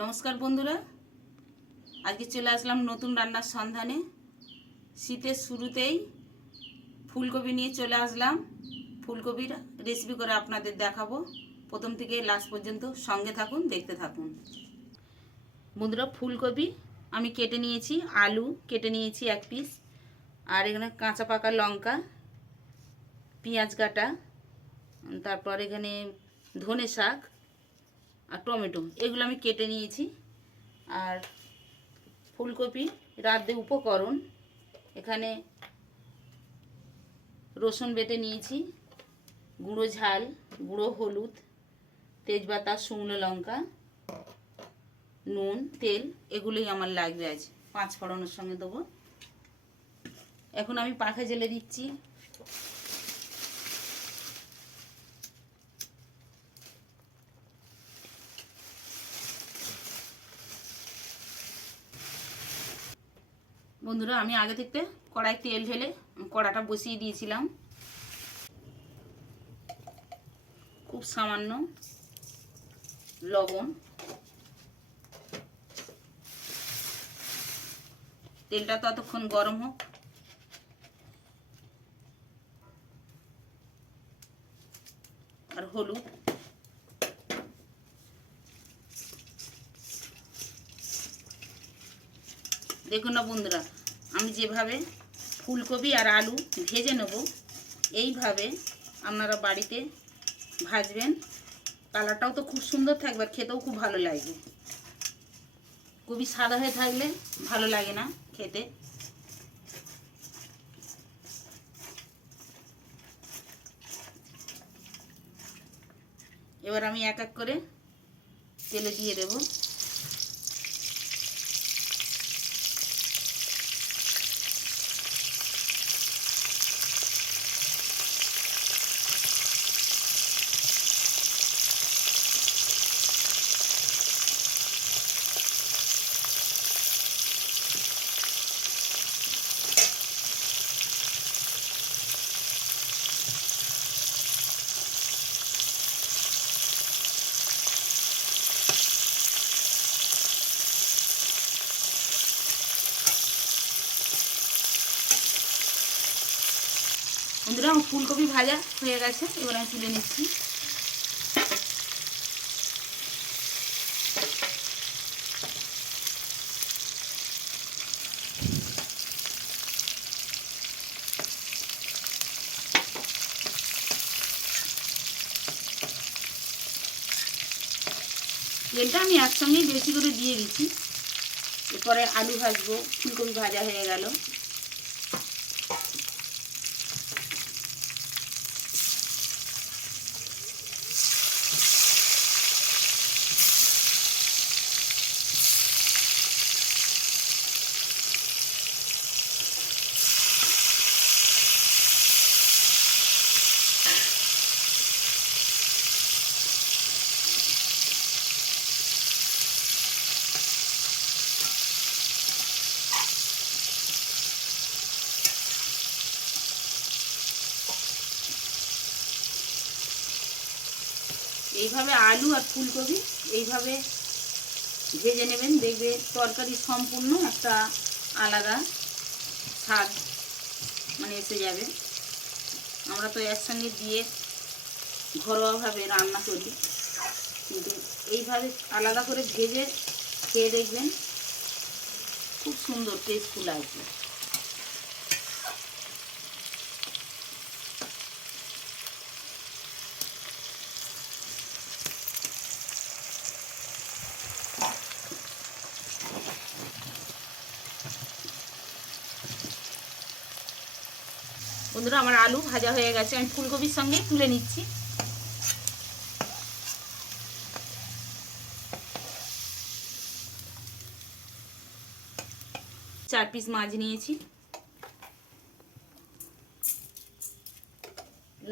নমস্কার বন্ধুরা, আজকে চলে আসলাম নতুন রান্নার সন্ধানে। শীতের শুরুতেই ফুলকপি নিয়ে চলে আসলাম। ফুলকপির রেসিপি করে আপনাদের দেখাবো। প্রথম থেকে লাস্ট পর্যন্ত সঙ্গে থাকুন, দেখতে থাকুন। বন্ধুরা, ফুলকপি আমি কেটে নিয়েছি, আলু কেটে নিয়েছি 1 পিস, আর এখানে কাঁচা পাকা লঙ্কা, পেঁয়াজ কাটা, তারপর এখানে ধনে শাক আর টমেটো, এগুলো আমি কেটে নিয়েছি। আর ফুলকপি রাঁধতে উপকরণ, এখানে রসুন বেটে নিয়েছি, গুঁড়ো ঝাল, গুঁড়ো হলুদ, তেজপাতা, শুকনো লঙ্কা, নুন, তেল, এগুলোই আমার লাগবে। আজ 5 ফোড়নের সঙ্গে দেবো। এখন আমি পাখা জ্বেলে দিচ্ছি। বন্ধুরা, আমি আগে থেকে কড়াই তেল ঢেলে কড়াটা বসিয়ে দিয়েছিলাম। খুব সামান্য লবণ, তেলটা ততক্ষণ গরম হোক। আর হলুদ, দেখুন না বন্ধুরা, আমি যেভাবে ফুলকপি আর আলু ভেজে নেব, এইভাবে আপনারা বাড়িতে ভাজবেন। কালারটাও তো খুব সুন্দর থাকবে আর খেতেও খুব ভালো লাগবে। কপি সাদা হয়ে থাকলে ভালো লাগে না খেতে। এবার আমি এক এক করে তেলে দিয়ে দেব। বন্ধুরা, আমার ফুলকপি ভাজা হয়ে গেছে, এবার আমি তুলে নিচ্ছি। তেলটা আমি একসঙ্গেই বেশি করে দিয়ে দিচ্ছি। এরপরে আলু ভাজবো। ফুলকপি ভাজা হয়ে গেল। এইভাবে আলু আর ফুলকপি এইভাবে ভেজে নেবেন, দেখবে তরকারি সম্পূর্ণ একটা আলাদা স্বাদ এসে যাবে। আমরা তো একসঙ্গে দিয়ে ঘরোয়াভাবে রান্না করি, কিন্তু এইভাবে আলাদা করে ভেজে খেয়ে দেখবেন, খুব সুন্দর টেস্টফুল আসবে। বন্ধুরা, আমার আলু ভাজা হয়ে গেছে, আমি ফুলকপির সঙ্গে তুলে নিচ্ছি। চার পিস মাছ নিয়েছি,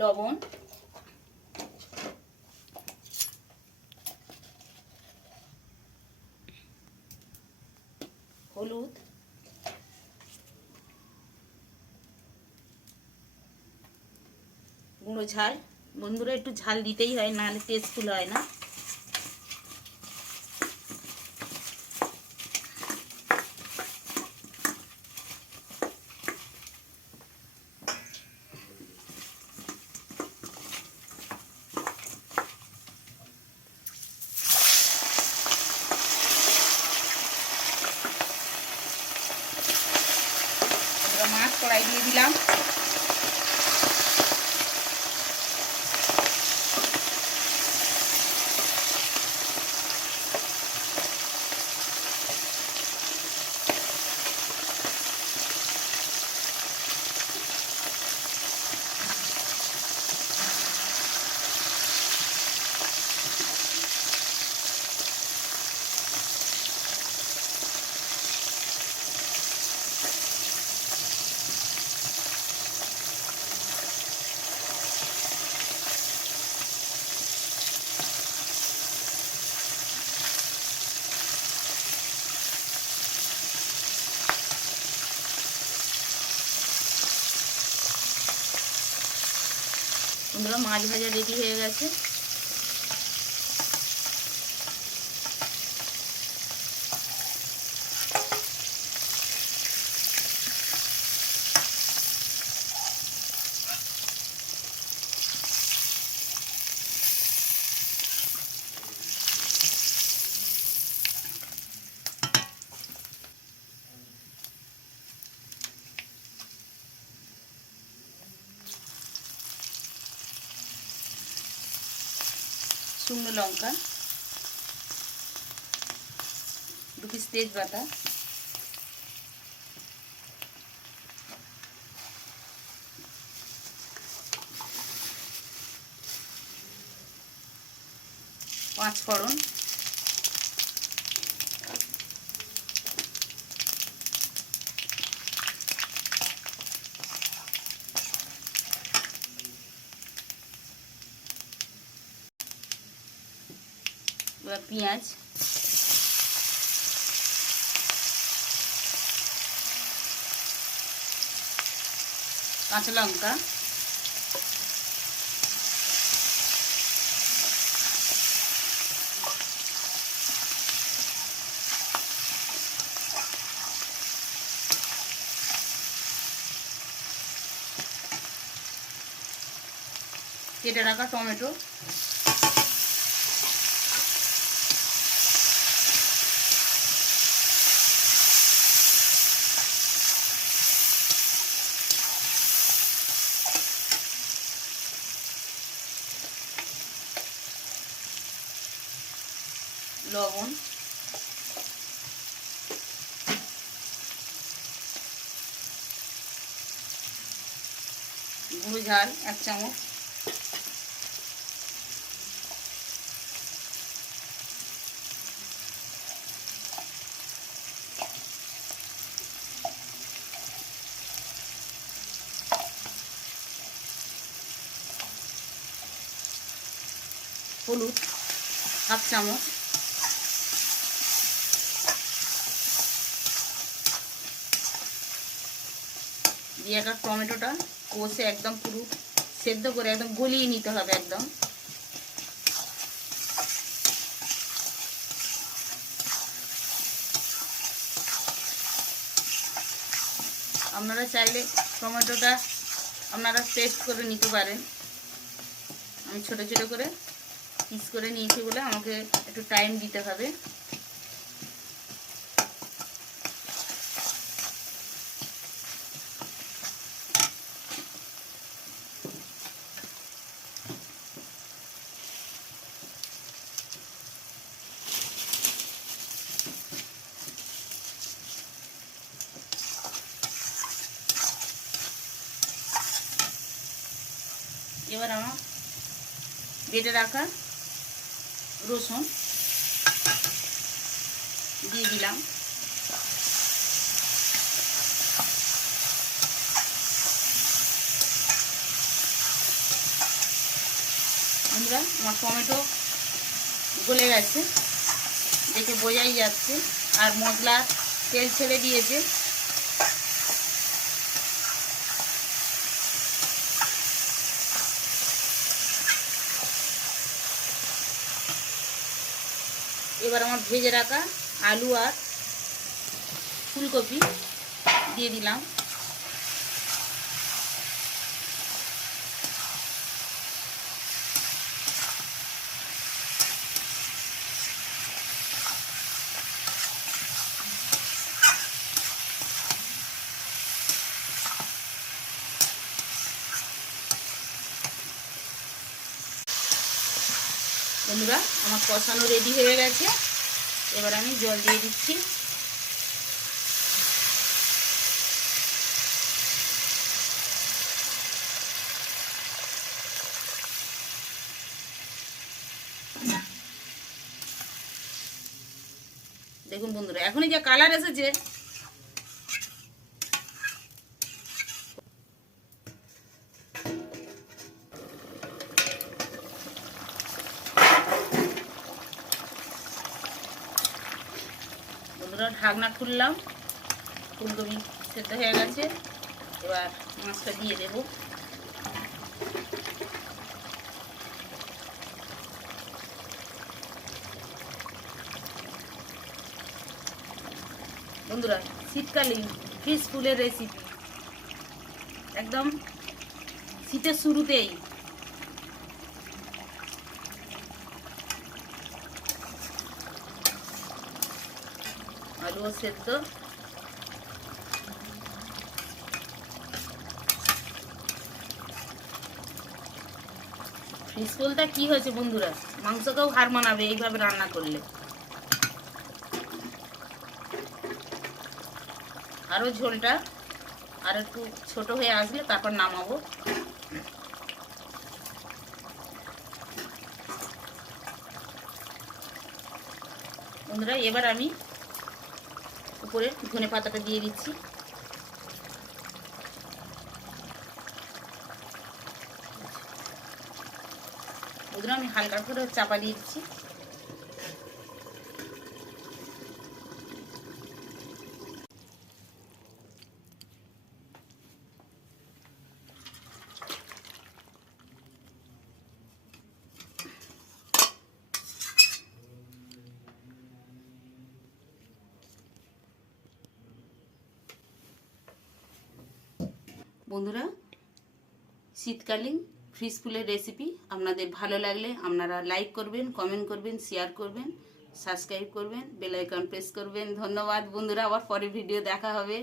লবণ, হলুদ, গুঁড়ো ঝাল। বন্ধুরা, একটু ঝাল দিতেই হয়, নাহলে টেস্টফুল হয় না। কড়াই দিয়ে দিলাম। বন্ধুরা, মাছ ভাজা রেডি হয়ে গেছে। শুকনো লঙ্কা, 2 পিস তেজপাতা, 5 ফোড়ন, পেঁয়াজ, কাঁচা লঙ্কা, কেটে রাখা টমেটো, লবণ, গুঁড়ো ঝাল 1 চামচ, হলুদ 1/2 চামচ, দিয়ে একটা টমেটোটা কষে একদম পুরো সেদ্ধ করে একদম গলিয়ে নিতে হবে একদম। আপনারা চাইলে টমেটোটা আপনারা পেস্ট করে নিতে পারেন। আমি ছোট ছোট করে পিস করে নিয়েছি বলে আমাকে একটু টাইম দিতে হবে। এবার আমার বেটে রাখা রসুন দিয়ে দিলাম। বন্ধুরা, আমার টমেটো গলে গেছে, দেখে বোঝাই যাচ্ছে, আর মশলা তেল ছেড়ে দিয়েছে। এবার আমার ভেজে রাখা আলু আর ফুলকপি দিয়ে দিলাম। বন্ধুরা আমার কষানো রেডি হয়ে গেছে। এবার আমি জল দিয়ে দিচ্ছি। দেখুন বন্ধুরা এখনই যে কালার এসেছে, বন্ধুরা ঢাকনা খুললাম, ফুলকপি সেদ্ধ হয়ে গেছে। এবার মাছটা দিয়ে দেব। বন্ধুরা শীতকালীন ফিশ ফুলের রেসিপি, একদম শীতের শুরুতেই। আলুও সেদ্ধ। ফিশ ফুলটা কি হয়েছে বন্ধুরা, মাংসকেও হার মানাবে এইভাবে রান্না করলে। আরও ঝোলটা আর একটু ছোট হয়ে আসলে তারপর নামাবো। বন্ধুরা এবার আমি উপরে ধনে পাতাটা দিয়ে দিচ্ছি। বন্ধুরা আমি হালকা করে চাপা দিয়ে দিচ্ছি। বন্ধুরা শীতকালীন ফিশ ফুলের রেসিপি আপনাদের ভালো লাগলে আপনারা লাইক করবেন, কমেন্ট করবেন, শেয়ার করবেন, সাবস্ক্রাইব করবেন, বেল আইকন প্রেস করবেন। ধন্যবাদ বন্ধুরা, আবার পরে ভিডিও দেখা হবে।